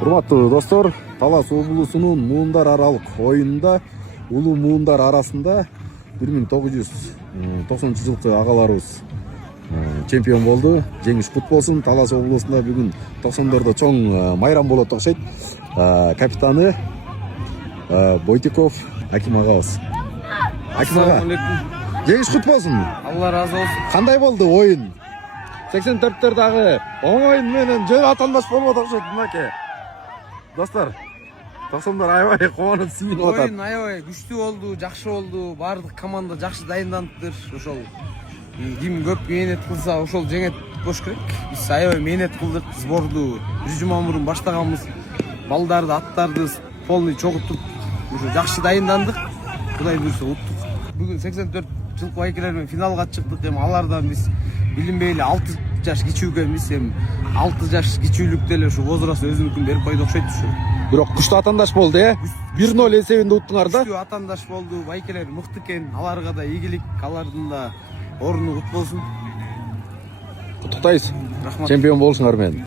Урматтуу достор, Талас облусунун муундар аралык оюнунда улуу муундар арасында 1990-жылкы агаларыбыз чемпион болду. Жеңиш кут болсун. Талас облусунда бүгүн 90-дордо чоң майрам болот окшойт. Капитаны Бойтиков Аким агабыз. Аким ага, жеңиш кут болсун. Алла разы болсун. Кандай болду оюн? 84-дагы оңой менен жөн аталмаш болбоду окшойт мынакей. Достор, 90-дар аябай кубанып сүйүнүп атат. Оюн аябай күчтүү болду, жакшы болду. Баардык команда жакшы дайындандыктыр. Ошол ким көп мээнет кылса ошол жеңет болуш керек. Биз аябай мээнет кылдык. Сборду бир жума мурун баштаганбыз. Балдарды, аттарды полный чогултуп, ошо жакшы дайындандык. Кудай буйрса уттук. Бүгүн 84 жылкы байкелер менен финалга чыктык. Эми алардан биз билинбей эле 6 жаш кичүү экенбиз. Эми 6 жаш кичүүлүктө эле ушу возраст өзүнүкүн берип койду окшойт ушу. Бирок куштуу атандаш болду, 1-0 эсебинде уттуңар да. Күчтүү атандаш болду. Байкелер мыкты экен. Аларга да ийгилик, алардын да орну кут болсун. Куттуктайбыз. Рахмат. Чемпион болушуңар менен.